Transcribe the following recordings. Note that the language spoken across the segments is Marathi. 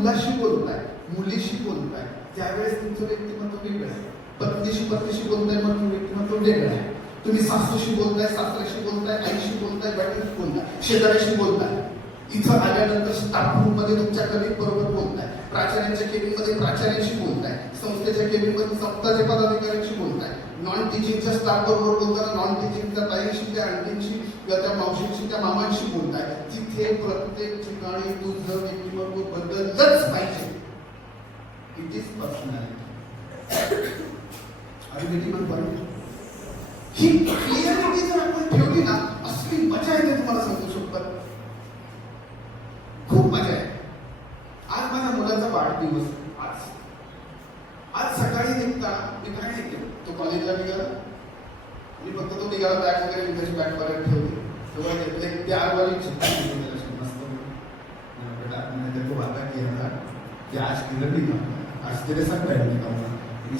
मुलाशी बोलताय, मुलीशी बोलताय, त्यावेळेस तुमचं व्यक्तिमत्व वेगळं आहे. पत्नीशी बोलताय, मग व्यक्तिमत्व वेगळं आहे. तुम्ही सासूशी बोलताय, सासऱ्याशी बोलताय, आईशी बोलताय, बायकोशी बोलताय, शेजाऱ्याशी बोलताय. इथं आल्यानंतर स्टाफ रूम मध्ये तुमच्या कलिग बरोबर बोलताय, प्राचार्यांच्या केबिन मध्ये प्राचार्यांशी बोलताय, संस्थेच्या केबिन मध्ये संस्थाच्या पदाधिकाऱ्यांशी बोलताय, नॉन टीचिंगच्या स्टाफ बरोबर बोलताना नॉन टीचिंगच्या ताईशी, त्या आंटींशी किंवा त्या मावशींशी, त्या मामांशी बोलताय. तिथे प्रत्येक ठिकाणी तुझं व्यक्तिमत्व बदललंच पाहिजे. It is personality. He clarity जर आपण ठेवली ना, असली मजा येते. तुम्हाला सांगू शकतो, खूप मजा आहे. आज माझ्या मुलाचा वाढदिवस. आज सकाळी निघताना मी काय नाही केलं, तो कॉलेजला निघाला, मी फक्त तो निघाला, बॅग वगैरे मी त्याची बॅग परत ठेवली. तेव्हा घेतले त्या आगवाली मस्त तो आता केला की आज केलं नाही का, आज तेरे साथ बैठने का हुआ,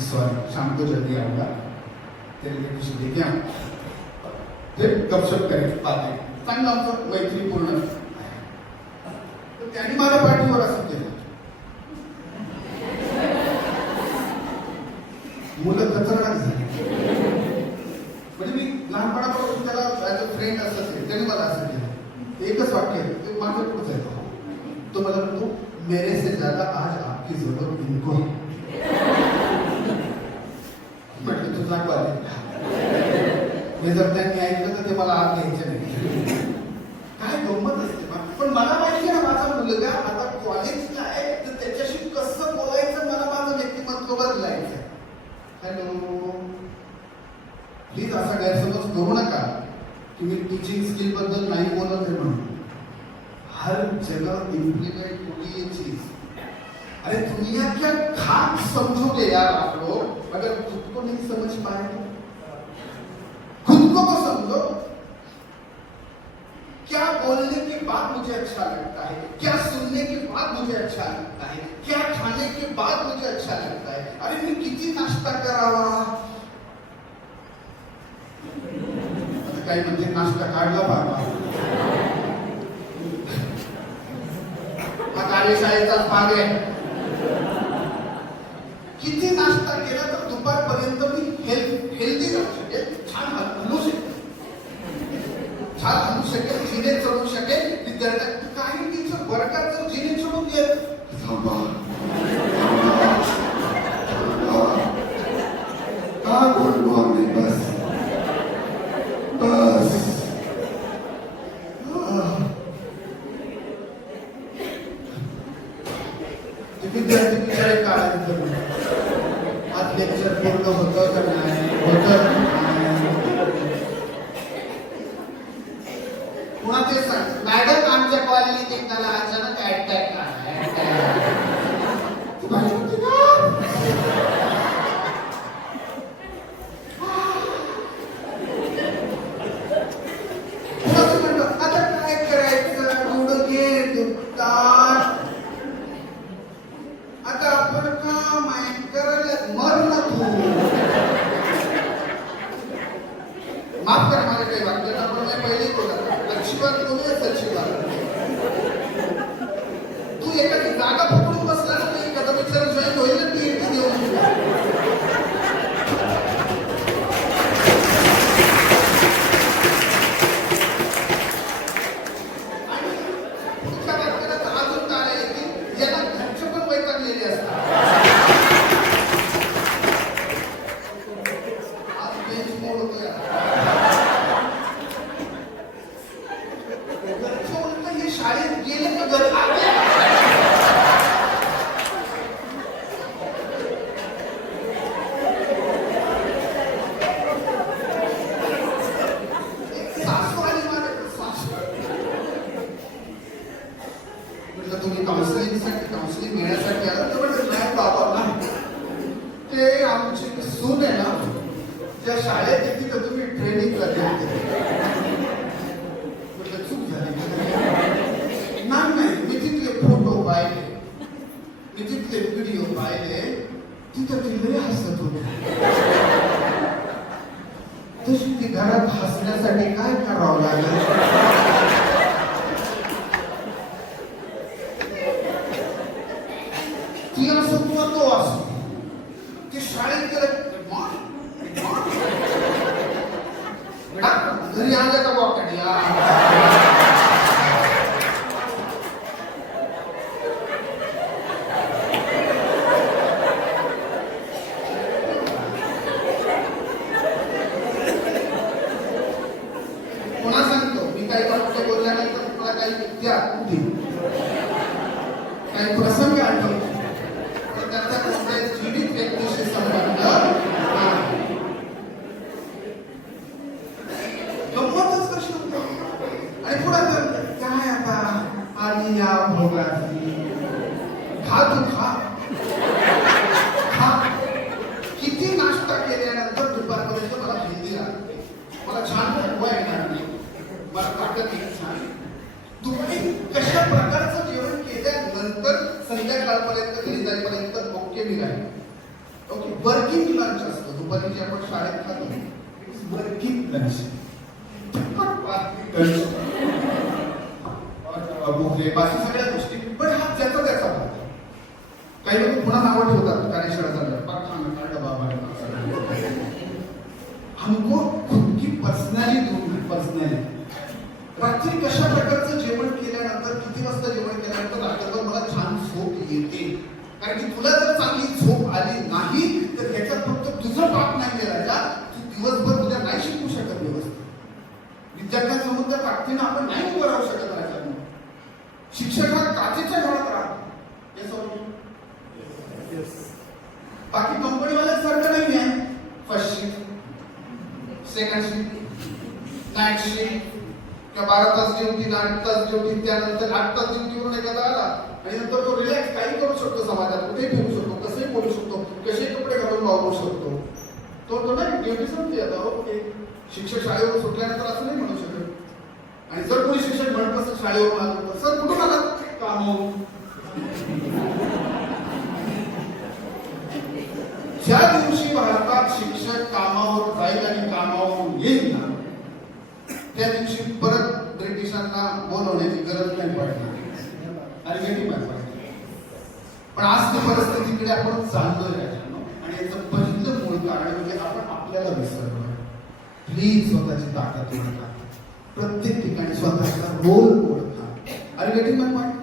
सॉरी शाम को जल्दी आऊंगा, तेरे लिए कुछ लेके आऊंगा. फिर गपशप करें, बातें चांगलं आमचं मैत्रीपूर्ण. त्यांनी माझ्या पाठीवर असं केलं. मुलं खतरनाक झाली. म्हणजे मी लहानपणापासून त्याला ॲज अ फ्रेंड असं त्यांनी मला असं केलं. एकच वाक्य ते माझ्या पुढचं आहे. तो मला म्हणतो, मेरे से ज्यादा आज आपकी जरूरत इनको है. म्हटलं तुझा कॉलेज हे जर त्यांनी ऐकलं तर ते मला आत घ्यायचे नाही. काय गंमत असते. पण मला माहिती आहे ना, माझा मुलगा आता कॉलेजला आहे, तर त्याच्याशी कसं बोलायचं, मला माझं व्यक्तिमत्व बदलायचं. हॅलो, प्लीज असा गैरसमज करू नका की मी टीचिंग स्किल बद्दल नाही बोलत आहे म्हणून. हर जगह इम्प्लीमेंट होगी ये चीज. अरे दुनिया क्या खाक समझोगे यार आप लोग, अगर खुद को नहीं समझ पाए तो खुद को तो समझो. क्या बोलने के बाद मुझे अच्छा लगता है, क्या सुनने के बाद मुझे अच्छा लगता है, क्या खाने के बाद मुझे अच्छा लगता है. अरे मी किती नाश्ता करावा. आता काही म्हणजे नाश्ता काढला बाबा, हा कार्यशाळेचा भाग आहे. किती नाश्ता केला तर दुपारपर्यंत मी हेल्दी राहू शकेल, छान हलू शकेल, जिने चढू शकेल. विद्यार्थ्यांना काही टीचर वर्गात जर जिने चढून गेल, काय बोललो आम्ही, बस बस. विद्यार्थी बिचारे काढायचं, आज लेक्चर पूर्ण होतं का नाही, होतं पुन्हा ते सांग, मॅडम आमच्या कॉलनीत एकदा अचानक अटॅक आला. आता काय करायचं, गुडघे दुखतात, आता आपण काम आहे करायला, मर ना तू. माफ कर मला काही वाटतं ना, पण मी पहिले बोलत लक्ष्मीवाद बोलूया. सचिवाद तू एखादी जागा पकडून बसला ना, तर एखादा विचार जॉईन होईल ना, ती एकटी देऊन आणि पुढच्या बातमीला तर अजून काय आहे की याला घरचे पण वैतागलेले असतात. आज बेंच मोड होतोय. शाळेत गेले तर घर सासू आणि सासू म्हटलं तुम्ही काउन्सिलिंग घेण्यासाठी आला तर म्हटलं नाही बाबा, ते आमची सून आहे ना, ज्या शाळेत येते तर तुम्ही ट्रेनिंगला द्या. नाही, मी तिथले फोटो पाहिले, मी तिथले व्हिडिओ पाहिले, तिथं ती लय हसत होती. तशी ती घरात हसण्यासाठी काय करावं लागेल. घरी आल्या का बॉकडे कोणा सांगतो मी काही वाक्य बोलल्यानंतर तुला काही द्या कुठे काही प्रसंग आठवतो पण त्याचा कोणत्याही जीवित व्यक्तीशी संबंध नाही. गंमतच कशी होती आणि पुढे तर काय आता आली या भोगाची खा तू खा खा. किती नाश्ता केल्यानंतर दुपारपर्यंत मला हिंदी लागते, मला छान बनवा येणार नाही, मला ताकद येईल छान. दुपारी कशा प्रकारचं जेवण केल्यानंतर संध्याकाळपर्यंत घरी जाईपर्यंत ओके मी राहील. ओके वर्किंग लंच असतं दुपारी जे आपण शाळेत खातो वर्किंग लंच. बाकी सगळ्या गोष्टी पण हा ज्याचा त्याचा भाग. काही लोक पुन्हा नावं ठेवतात कार्यशाळा हमको खुद की पर्सनॅलिटी रात्री कशा प्रकारचं जेवण केल्यानंतर किती वाजता जेवण केल्यानंतर रात्रभर मला छान झोप येते. कारण की तुला जर चांगली झोप आली नाही तर ह्याच्यात फक्त तुझं पाप नाही राजा, तू दिवसभर उद्या नाही शिकू शकत व्यवस्थित. विद्यार्थ्यांसमोर त्या ताकदीनं आपण नाही उभं राहू शकत राजांना. शिक्षक हा काचेच्या घरात राहतो. बाकी कंपनीवाल्यासारखं नाही आहे. First shift, second shift, night shift किंवा 12 तास ड्युटी, 8 तास ड्युटी, त्यानंतर 8 तास ड्युटीवरून एखादा आला आणि नंतर तो रिलॅक्स काही करू शकतो समाजात, कुठेही फिरू शकतो, कसंही बोलू शकतो, कसे कपडे घालून वावरू शकतो. तो नाही ड्युटी संपली आता. ओके शिक्षक शाळेवरून सुटल्यानंतर असं नाही म्हणू शकत. आणि जर कोणी शिक्षक म्हणत असेल शाळेवरून आलं तर सर कुठून आला काम. ज्या दिवशी भारतात शिक्षक कामावर जाईल आणि कामावरून येईल ना त्या दिवशी परत ब्रिटिशांना बोलवण्याची गरज नाही पडणार आणि किती पाहिजे. पण आज त्या परिस्थितीकडे आपण चाललोय आणि याचं पहिलं मूळ कारण म्हणजे आपण आपल्याला विसरलो. प्लीज स्वतःची ताकद ओळखा, प्रत्येक ठिकाणी स्वतःचा रोल ओळखा. आणि गेटिंग माय पॉइंट.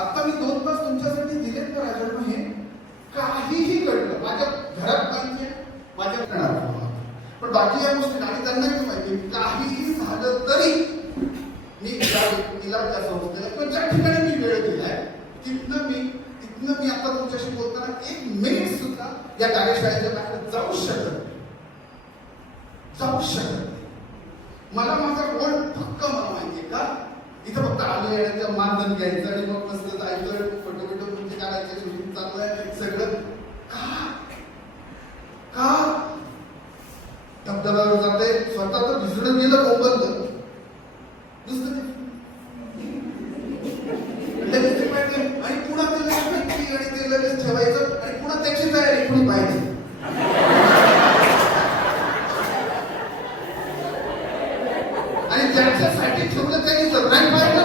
आता मी 2 तास तुमच्यासाठी दिलेत का राजांना. हे काहीही घडलं माझ्या घरात माहिती आहे, माझ्या घरात पण बाकी या गोष्टी आणि त्यांना माहिती काहीही झालं तरी मी तिला त्या संस्थेला किंवा ज्या ठिकाणी मी वेळ दिलाय तिथनं मी आता तुमच्याशी बोलताना 1 मिनिट सुद्धा या कार्यशाळेच्या बाहेर जाऊ शकत. मला माझा रोल फक्त मला माहितीये का इथं फक्त आलो येण्याचं मानधन घ्यायचं आणि मग मस्त जायचं फोटो म्हणजे काढायचे, शूटिंग चालू आहे सगळं. का धबधब्यावर जाते स्वतः तर भिजणं गेलं कोंबल आणि पुन्हा ते लगेच ठेवायचं आणि पुन्हा त्याची तयारी कुणी पाहिजे. आणि ज्याच्यासाठी ठेवलं त्यांनी सरप्राईज पाहिजे.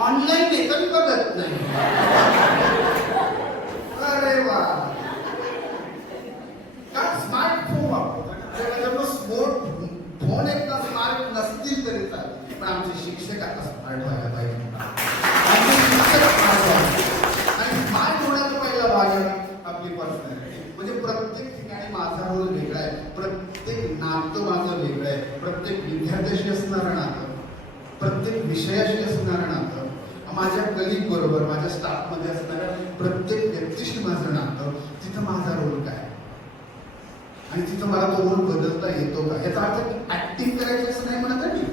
ऑनलाईन नाही कमी बघत नाही. अरे वा का स्मार्टफोन वापरतो. फोन एकदा स्मार्ट नसतील तरी चालेल पण आमचे शिक्षक आता स्मार्ट व्हायला पाहिजे. आणि स्मार्ट होण्याचा पहिला भाग आहे आपली पर्सनॅलिटी. म्हणजे प्रत्येक ठिकाणी माझा रोल वेगळा आहे, प्रत्येक नातं माझं वेगळं आहे, प्रत्येक विद्यार्थ्याशी असणारं नातं, प्रत्येक विषयाशी असणारं नातं, माझ्या कलिग बरोबर माझ्या स्टाफ मध्ये असणाऱ्या प्रत्येक व्यक्तीशी माझं नातं, तिथं माझा रोल काय आणि तिथं मला तो रोल बदलता येतो का. याचा अर्थ ऍक्टिंग करायचं असं नाही म्हणत आहे मी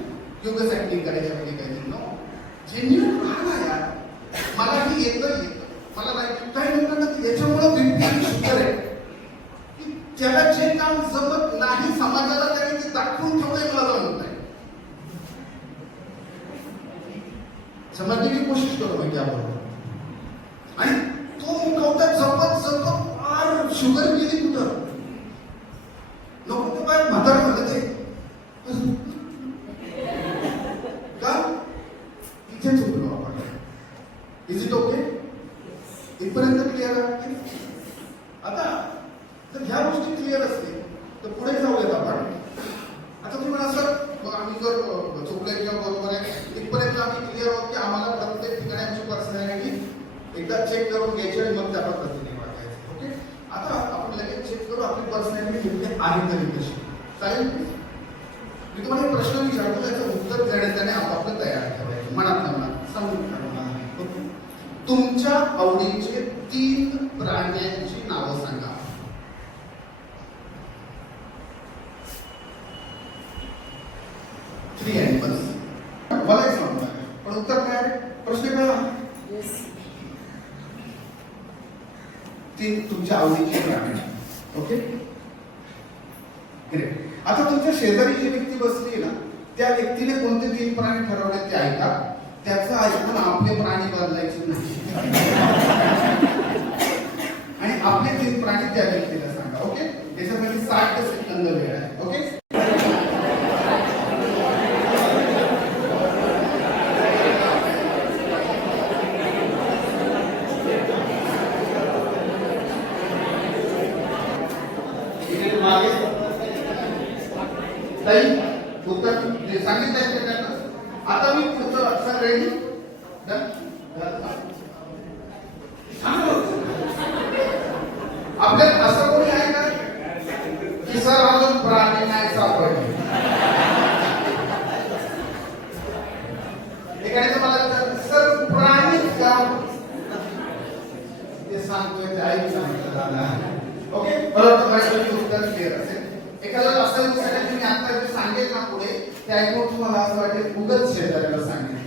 योगच ऍक्टिंग करायची आपली काही नो जेन्युइन राहा यार. मलाही येतं मला नाही. काही लोकांना याच्यामुळं बिलकुल शुगर आहे की त्याला जे काम जमत नाही समाजाला त्यांनी ते दाखवून ठेवलंय मला जमत नाही. समझने की कोशिश करो मैं क्या बोल रहा हूं. आणि तो मुखवटा जपत फार शुगर गेली कुठं नको ते बाहेर म्हातार म्हणत का इथेच उतरू आपण. चुकलं किंवा बरोबर आहे इथपर्यंत आम्ही क्लिअर आहोत की आम्हाला प्रत्येक ठिकाणी आमची पर्सनॅलिटी एकदा चेक करून घ्यायची आणि मग त्या पद्धतीने वागायचं. ओके, आता आपण लगेच चेक करू आपली पर्सनॅलिटी कुठली आहे तरी कशी. चालेल, मी तुम्हाला एक प्रश्न विचारतो त्याचं उत्तर देण्याने आपापलं तयार ठेवायचं मनात सांगून ठेवणार. तुमच्या आवडीचे 3 प्राण्यांची नावं सांगा. 3 ॲनिमल्स. मला एक सांगू पण उत्तर काय प्रश्न कळला? 3 तुमच्या आवडीचे प्राणी. Okay, great. आता तुमच्या शेजारी जी व्यक्ती बसली ना त्या व्यक्तीने कोणते 3 प्राणी ठरवले ते ऐका. त्याचं ऐकून आपले प्राणी बदलायचे नाही आणि आपले 3 प्राणी त्या व्यक्तीला सांगा. ओके, याच्यासाठी 60 सेकंद वेळ आहे. ओके, उत्तर सांगितलं. आता मी पुढचं अक्षर रेडी. आपल्यात असं कोणी आहे का की सर अजून प्राणी नाही सापडले? एखाद्याचं मला सर प्राणी का ते सांगतोय ते ऐक सांगितलं. ओके, बरोबर, उत्तर क्लिअर असेल. एखाद्याला असं विचारायचं मी आता जे सांगेल ना पुढे ते ऐकून तुम्हाला असं वाटेल उगाच शेजाऱ्याला सांगितलं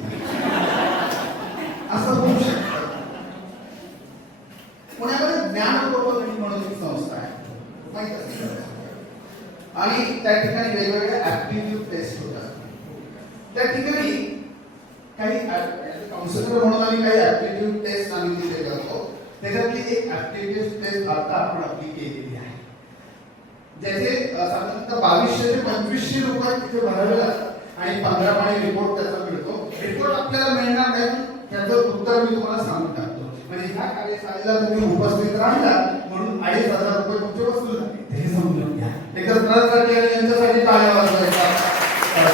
असं होऊ शकतं. पुण्यामध्ये ज्ञान प्रबोधिनी म्हणून एक संस्था आहे माहिती असेल आणि त्या ठिकाणी वेगवेगळ्या ऍप्टिट्यूड टेस्ट होतात. त्या ठिकाणी काही काउन्सिलर म्हणून आम्ही काही ऍप्टिट्यूड टेस्ट आम्ही तिथे करतो. त्याच्यातली एक ऍप्टिट्यूड टेस्ट आता आपण आपली केलेली आहे ज्याचे साधारणतः 2200 ते 2500 रुपये तिथे भरावे लागतात आणि 15 पाणी रिपोर्ट त्याचा मिळतो. रिपोर्ट आपल्याला मिळणार नाही, त्याचं उत्तर मी तुम्हाला सांगून टाकतो. म्हणजे ह्या कार्यशाळेला तुम्ही उपस्थित राहिला म्हणून 2500 रुपये तुमचे वसूल झाले हे समजून घ्या. एकत्र यांच्यासाठी टाळ्या वाजवायच्या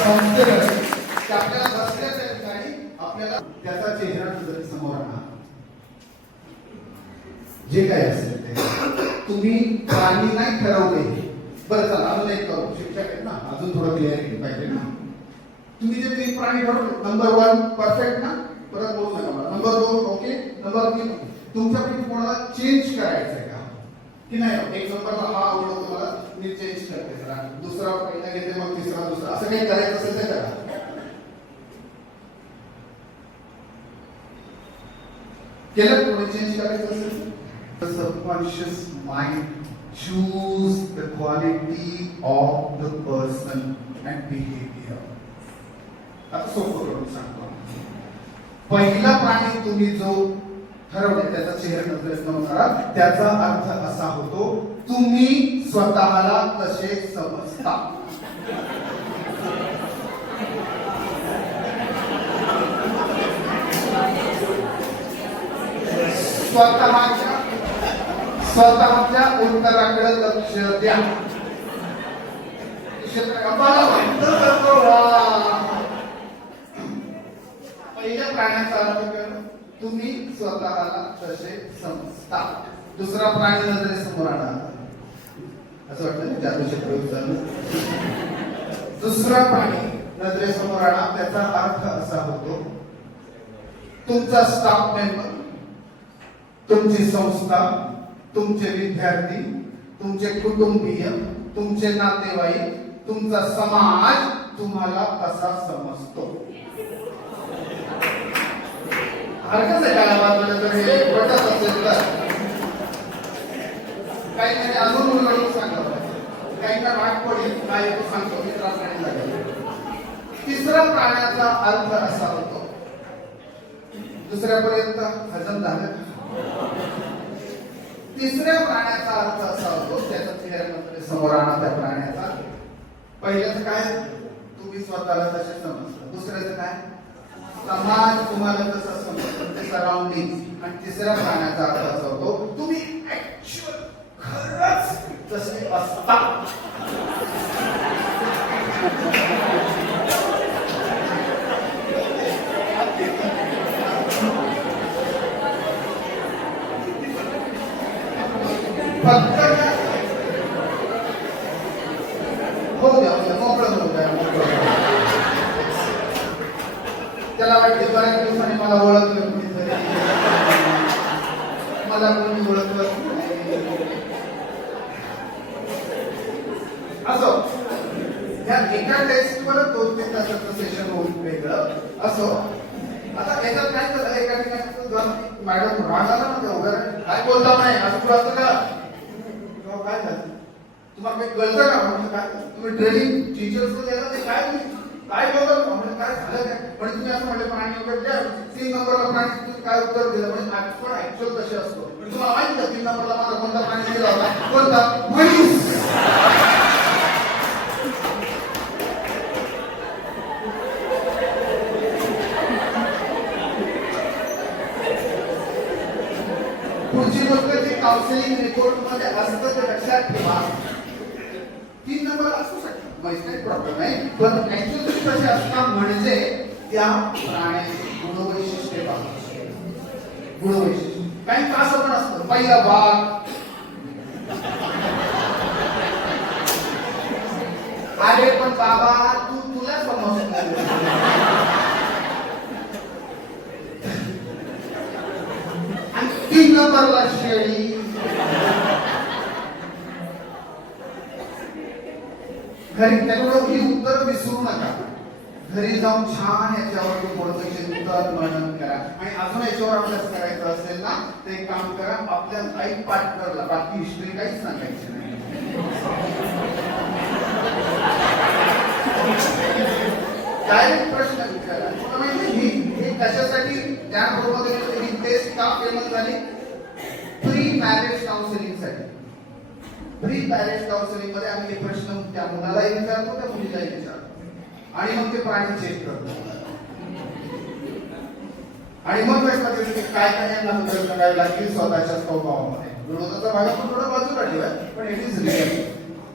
संस्थेसाठी आपल्याला बसल्याच्या ठिकाणी आपल्याला त्याचा चेहरा समोर आणा. जे काय असेल ते तुम्ही प्राणी नाही ठरवले. बरं चला अजून एक करू, शिक्षक आहेत ना अजून थोडं क्लिअरिटी पाहिजे ना. तुम्ही जे 3 प्राणी ठरवले नंबर 1 परफेक्ट ना, परत बोलू नका मला. नंबर 2 ओके, नंबर 3 तुमच्यापैकी कोणाला चेंज करायचंय का की नाही? एक नंबरला हा आवडतो मला मी चेंज करते जरा, दुसरा पहिला घेते मग तिसरा दुसरा, असं काही करायचं असेल तर करा. केलं कोणी चेंज करायचं असेल? The subconscious mind choose the quality of the person and behavior. आता सोपं करून सांगतो. पहिला प्राणी तुम्ही जो ठरवले त्याचा चेहरा नजरेत करा. त्याचा अर्थ असा होतो तुम्ही स्वतःला कसे समजता. स्वतःच्या उत्तराकडे लक्ष द्या. पहिल्या प्राण्याचा अर्थ कर तुम्ही स्वतःला कसे समजता. दुसरा प्राणी नजरेसमोर आणा. असं वाटतं ना जादूचे प्रयोग चालू. दुसरा प्राणी नजरेसमोर आणा. त्याचा अर्थ असा होतो तुमचा स्टाफ मेंबर, तुमची संस्था, तुमचे विद्यार्थी, तुमचे कुटुंबीय, तुमचे नातेवाईक, तुमचा समाज तुम्हाला कसा समजतो. हरकत आहे कालाबाजूला जर हे पटत असेल तर काही म्हणजे अजून उलगडून सांगा. काहींना राग पडेल काय तो सांगतो मी त्रास नाही लागेल. तिसरा प्राण्याचा अर्थ असा होतो दुसऱ्यापर्यंत हजम झालं. तिसऱ्या प्राण्याचा अर्थ असा होतो त्याचा चेहऱ्यामध्ये समोर आणा त्या प्राण्याचा. पहिल्याचं काय तुम्ही स्वतःला कसे समजता. दुसऱ्याचं काय समाज तुम्हाला कसं समजतो ते सराउंडिंग. आणि तिसऱ्या प्राण्याचा अर्थ असा होतो तुम्ही ऍक्च्युअल खरंच तसे असता. त्याला वाटते बऱ्याच दिवसाने मला ओळखलं कुणीतरी, मला कोणी ओळखलं असो. या एका टेस्टवर 2-3 तासाचं सेशन होऊन वेगळं असो. आता याच्यात काय झालं, एका ठिकाणी मॅडम राग आला ना, ते वगैरे काय बोलता नाही असं तुला असतं का, काय झालं तुम्हाला काही कळतं का, म्हणजे काय तुम्ही ट्रेनिंग टीचर्स द्यायला ते काय काय बोलतात म्हणजे काय झालं काय, पण तुम्ही असं म्हटलं प्राणी वगैरे द्या 3 नंबरला प्राणी तुम्ही काय उत्तर दिलं, म्हणजे पण ऍक्च्युअल तसे असतो. पण तुम्हाला माहिती का 3 नंबरला माझा कोणता प्राणी दिला होता, कोणता, म्हैस. पुढची गोष्ट जी काउन्सिलिंग रिपोर्ट मध्ये असतं ते लक्षात ठेवा. 3 नंबर असू शकतात, काही प्रॉब्लेम नाही, पण ऍक्च्युअली कसे असतात म्हणजे त्या प्राण्याची गुणवैशिष्ट्ये पाहतो. गुणवैशिष्ट्य काही असं पण असतं, पहिला भाग अरे पण बाबा तुला समजत, आणि 3 नंबरला शेळी. घरी त्याच्यामुळे ही उत्तर विसरू नका. घरी जाऊन छान याच्यावर थोडंसं चिंतन मनन करा, आणि अजून याच्यावर अभ्यास करायचा असेल ना तर एक काम करा, आपल्या लाईफ पार्टनरला बाकी हिस्ट्री काहीच सांगायची नाही. डायरेक्ट प्रश्न विचारा. तुला माहिती ही कशासाठी ज्ञानप्रबोधन ही टेस्ट का फेमस झाली, प्री मॅरेज काउन्सिलिंग साठी. प्री मॅरेज काउन्सिलिंग मध्ये आम्ही हे प्रश्न त्या मुलालाही विचारतो, त्या मुलीलाही विचारतो, आणि मग ते प्राणी चेक करतो, आणि मग प्रश्न काय काय यांना बदल करावे लागतील स्वतःच्या स्वभावामध्ये. विरोधाचा भाग आपण थोडा बाजूला ठेवा, पण इट इज रिअल,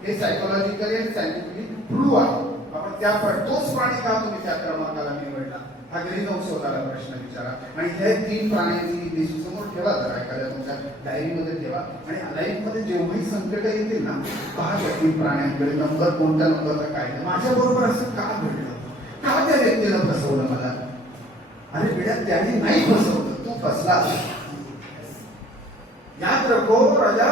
हे सायकोलॉजिकली आणि सायंटिफिकली प्रूव्ह आहे. आपण त्या तोच प्राणी का तुम्ही त्या क्रमांकाला निवडला, हा घरी जाऊन स्वतःला प्रश्न विचारा, आणि हे 3 प्राण्यांची लिस्ट समोर ठेवा, जरा एखाद्या तुमच्या डायरीमध्ये ठेवा, आणि लाईफमध्ये जेव्हाही संकट येतील ना, पहा त्या 3 प्राण्यांकडे, नंबर कोणत्या नंबरचा काय, माझ्या बरोबर असं का घडलं, का त्या व्यक्तीनं फसवलं मला, अरे बेटा त्याने नाही फसवलं, तू फसला. याद रखो राजा,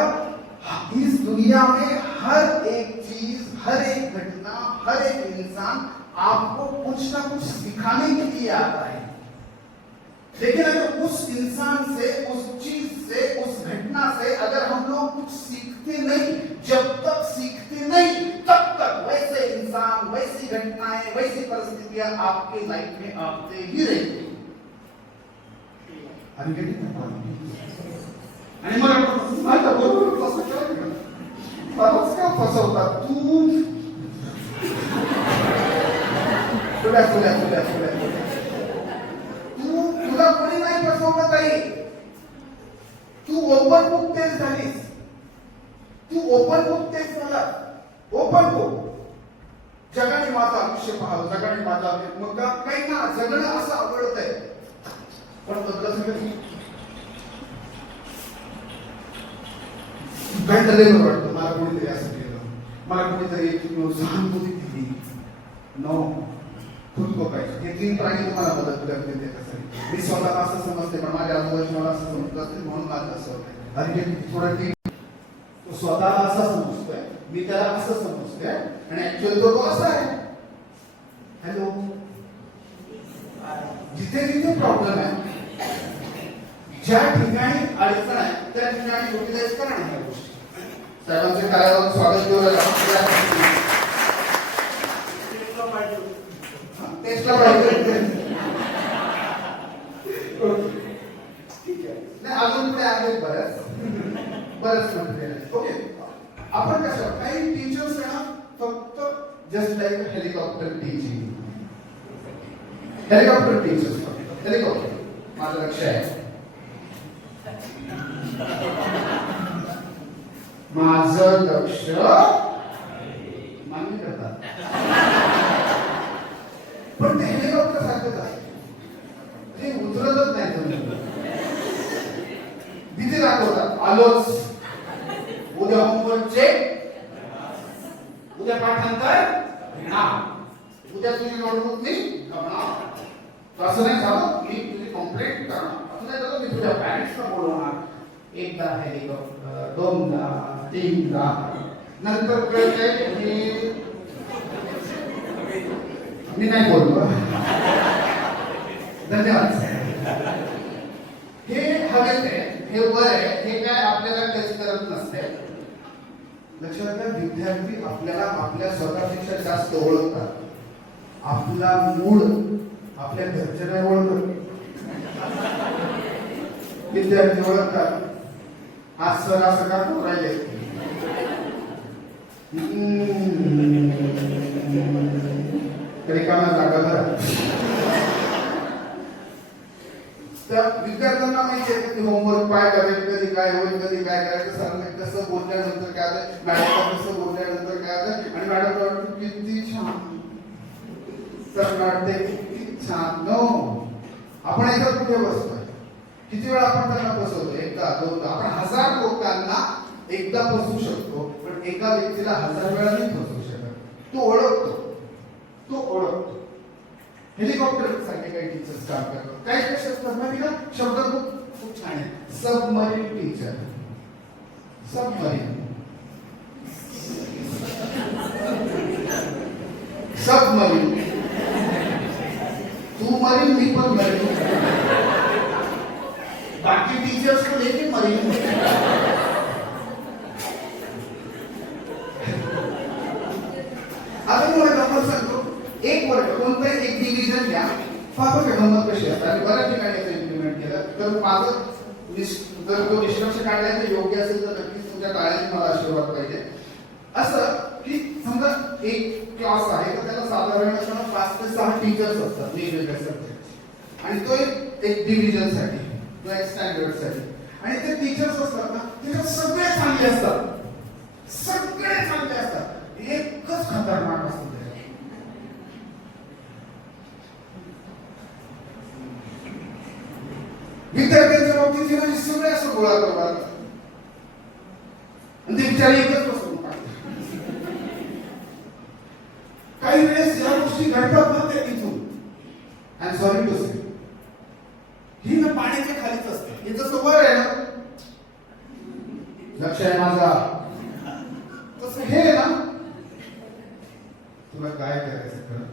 इस दुनिया में हर एक चीज, हर एक घटना, हर एक इंसान आपको कुछ ना कुछ सिखाने के लिए आता है, लेकिन अगर उस इंसान से, उस चीज से, उस घटना से अगर हम लोग कुछ सीखते नहीं, जब तक सीखते नहीं तब तक वैसे इंसान, वैसी घटनाएं, वैसी परिस्थितियां आपके लाइफ में आते ही रहेंगी. आणि मग माझ्या बरोबर फसवतात तू, तुला कोणी नाही फसवलं काही, तू ओपन बुक टेस्ट झालीस, तू ओपन बुक टेस्ट झाला, ओपन बुक. जगाने माझं आयुष्य पाहावं, जगाने माझा मग काही ना जगणं असं आवडत आहे, पण बदलत काहीतरी वाटतं, मला कोणीतरी असं केलं, मला कोणीतरी सहानुभूती दिली. नो, खुद को पाहिजे. हे 3 प्राणी तुम्हाला मदत करते त्याच्यासाठी. मी स्वतः असं समजते, पण माझ्या आजूबाजूला मला असं समजत असते, म्हणून माझं असं होतं. अरे थोडं तो स्वतःला असा समजतोय, मी त्याला असं समजतोय, आणि ऍक्च्युअली तो असा आहे. हॅलो, जिथे जिथे प्रॉब्लेम आहे, ज्या ठिकाणी अडचण आहे, त्या ठिकाणी युटिलाइज करा ह्या गोष्टी. साहेबांचे कार्यालयात स्वागत करूया. टेस्टला पाहिजे. ठीक आहे, नाही अजून पुढे आहेत बरंच मटेरियल. ओके, आपण कसं काही टीचर्स ना फक्त just like helicopter teaching, helicopter teachers, helicopter माझं लक्ष आहे, माझं लक्ष मान्य करतात, पण ते हेलिकॉप्टर सारखंच आहे, ते उतरतच नाही. तुम्ही भीती दाखवतात, आलोच, उद्या होमवर्क चेक, उद्या पाठांतर, उद्या तुझी नोटबुक मी असं नाही झालं मी तुझी कंप्लेंट करणार, असं नाही झालं मी तुझ्या पॅरेंट्सला बोलवणार. एकदा हेलिकॉप्टर, दोनदा, तीनदा, नंतर कळतंय मी नाही बोललो. धन्यवाद. हे हवेत आहे, हे वर आहे, हे काय आपल्याला टच करत नसते. लक्षात घ्या, विद्यार्थी आपल्याला आपल्या स्वतःपेक्षा जास्त ओळखतात. आपला मूड आपल्या घरच्या ओळखत, विद्यार्थी ओळखतात. आज सर असं का करू राहिले, रिकाम्या जागा भरा. त्या विद्यार्थ्यांना माहिती आहे की होमवर्क काय करायचं, कधी काय होईल, कधी काय करायचं, सरांना कसं बोलल्यानंतर काय आलं, मॅडमला कसं बोलल्यानंतर काय आलं, आणि मॅडम वाटतं किती छान, सर वाटते किती छान. नो, आपण एकदा कुठे बसतोय, किती वेळा आपण त्यांना बसवतो, एकदा दोनदा. आपण 1000 लोकांना एकदा बसवू शकतो, पण एका व्यक्तीला 1000 वेळा नाही बसवू शकत. तो ओळखतो, तो ओळखतो. हेलिकॉप्टर साठी काही टीचर्स काम करतात, काही कसे असतात माहिती का, शब्द खूप छान आहे. Submarine teacher, submarine, submarine. तू मरीन, मी पण मरीन, बाकी टीचर्स को लेके मरीन. आता तुम्हाला गंमत सांगतो, एक वर्ग कोणताही एक डिव्हिजन घ्या, पहा गंमत कशी असते. आणि बऱ्याच ठिकाणी इम्प्लिमेंट केलं. तर माझं जर तो निष्कर्ष काढायचं योग्य असेल तर नक्कीच तुमच्या टाळ्यांनी मला आशीर्वाद पाहिजे. असं की समजा एक क्लास आहे तर त्याला साधारण 5 ते 6 टीचर्स असतात वेगवेगळ्या सब्जेक्ट, आणि तो एक डिव्हिजन साठी, तो एक स्टँडर्ड साठी. आणि ते टीचर्स असतात ना, ते सगळे चांगले असतात, सगळे चांगले असतात, एकच खतरनाक असतं. विद्यार्थ्यांच्या बाबतीत सगळे असं गोळा करतात, आणि ते विचार एकच बसून काही वेळेस या गोष्टी घडतात ना त्या इथून. आय एम सॉरी टू से, ही ना पाण्याच्या खालीच असते. हे जसं वर आहे ना, लक्ष आहे माझा, तसं हे ना, तुला काय करायचं कळत,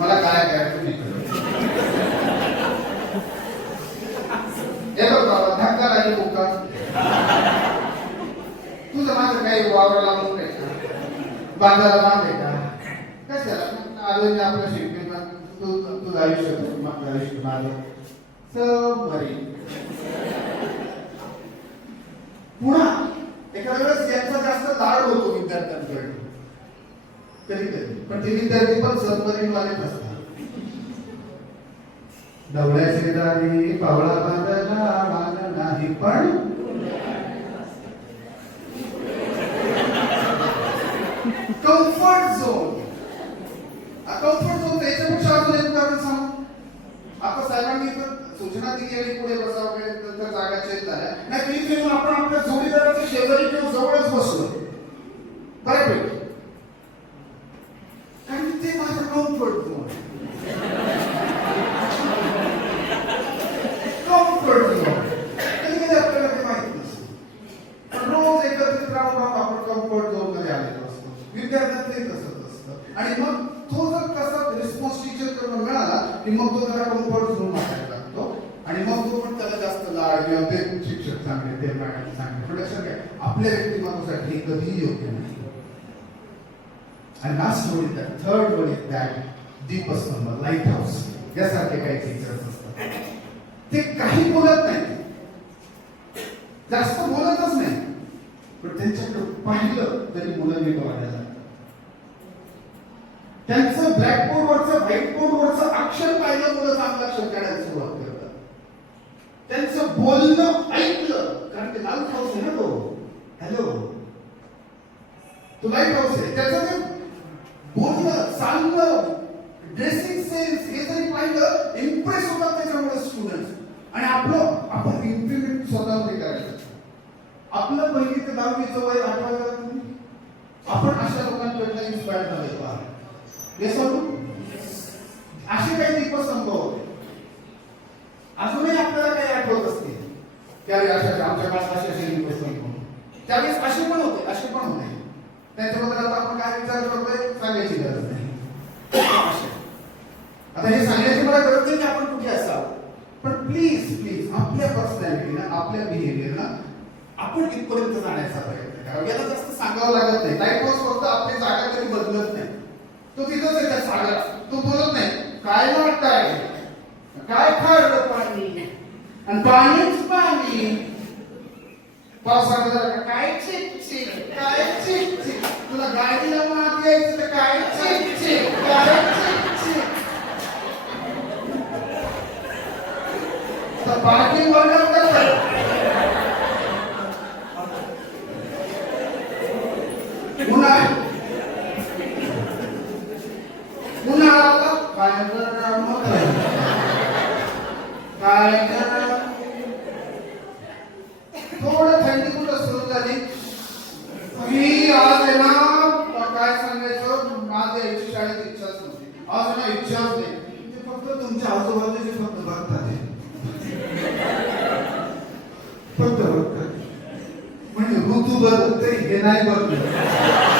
मला काय करायचं नाही कळत. हे बघ बाबा, धक्का लागेल मुका, तुझं माझं काही वावर लावून नाही का, बांधायला बांध का, कशाला आलो मी आपल्या शिकवणं, तुझं आयुष्य माझं आयुष्य माझं सबमरीन. पुन्हा एखाद्या वेळेस यांचा जास्त लाड होतो विद्यार्थ्यांकडे कधी कधी, पण ते विद्यार्थी पण सबमरीन वालेच असतात. डवळ्याचे दारी पावळा बांधायला मान नाही, पण कम्फर्ट झोन. कम्फर्ट झोन याच्यापेक्षा अजून एक उदाहरण सांगू. आता साहेबांनी सूचना दिली आणि पुढे बसा वगैरे, नंतर जागा चेंज झाल्या नाही, की जेव्हा आपण आपल्या जोडीदाराच्या शेजारी किंवा जवळच बसलो बऱ्यापैकी, कारण ते माझं कम्फर्ट झोन. कम्फर्ट झोन कधी कधी आपल्याला ते माहित नसतं, पण रोज एकत्रित राहून आपण कम्फर्ट झोन मध्ये आलेलो असतो. विद्यार्थ्यांचंही तसंच असतं. आणि मग तो जर कसा रिस्पॉन्स टीचर कडून मिळाला की मग तो जरा कम्फर्ट झोन वाटायला लागतो, आणि मग तो पण त्याला जास्त लाड किंवा ते शिक्षक चांगले, ते मॅडम चांगले, प्रोडक्शन काय आपल्या व्यक्तिमत्वासाठी कधीही योग्य नाही. आणि last one is that, third one is that दीपस नंबर, लाईट हाऊस यासारखे काही टीचर्स असतात. ते काही बोलत नाही, जास्त बोलतच नाही, पण त्यांच्याकडे पाहिलं तरी मुलं नीट वाढायला. त्यांचं ब्लॅकबोर्ड वरचं, व्हाईट बोर्ड वरचं अक्षर पाहिलं मुलं चांगलं अक्षर काढायला सुरुवात करतात. त्यांचं बोलणं ऐकलं, कारण ते लाईट हाऊस आहे ना, तो हॅलो तो लाईट हाऊस आहे, त्याचं ते बोलणं, चालणं, ड्रेसिंग सेन्स हे जरी पाहिलं, इम्प्रेस होतात त्याच्यामुळे स्टुडंट्स. आणि आपण इम्प्लिमेंट स्वतःमध्ये करायचं. आपलं 1ली ते 10वीचं वय आठवायला तुम्ही, आपण अशा लोकांकडनं इन्स्पायर झाले पहा. असे काही दीपस्तंभ होते. अजूनही आपल्याला काही आठवत असते त्यावेळी आमच्या काळात असे दीपस्तंभ त्यावेळेस असे पण होते, असे पण होते. त्याच्याबद्दल आता आपण काय विचार करतोय सांगायची गरज नाही. आता हे सांगण्याची मला गरज नाही की आपण कुठे असावं, पण प्लीज प्लीज आपल्या पर्सनॅलिटीनं आपल्या बिहेवियरनं आपण इथपर्यंत जाण्याचा प्रयत्न करावा. याला जास्त सांगावं लागत नाही. लाईट हाऊस फक्त आपली जागा कधी बदलत नाही. तो तिथंच आहे त्या सागरात. तो बोलत नाही काय वाटतंय, काय खारलं पाणी आणि पाणीच पाणी. पावसाळ्यात काय चिक चिक, काय चिक चिक, तुला गाडीला मात यायचं तर काय चिक चिक, काय चिक चिक. तर पार्किंग वर्गात करतात. उन्हाळा काय थोडं थंडी कुठं सुरू झाली ही आज आहे ना, काय सांगायचं, आज यायची शाळेत इच्छाच नव्हती. आज ना इच्छाच नाही. ते फक्त तुमच्या आजूबाजूचे फक्त बघतात, फक्त बघतात. म्हणजे ऋतू बदलते हे नाही बघत.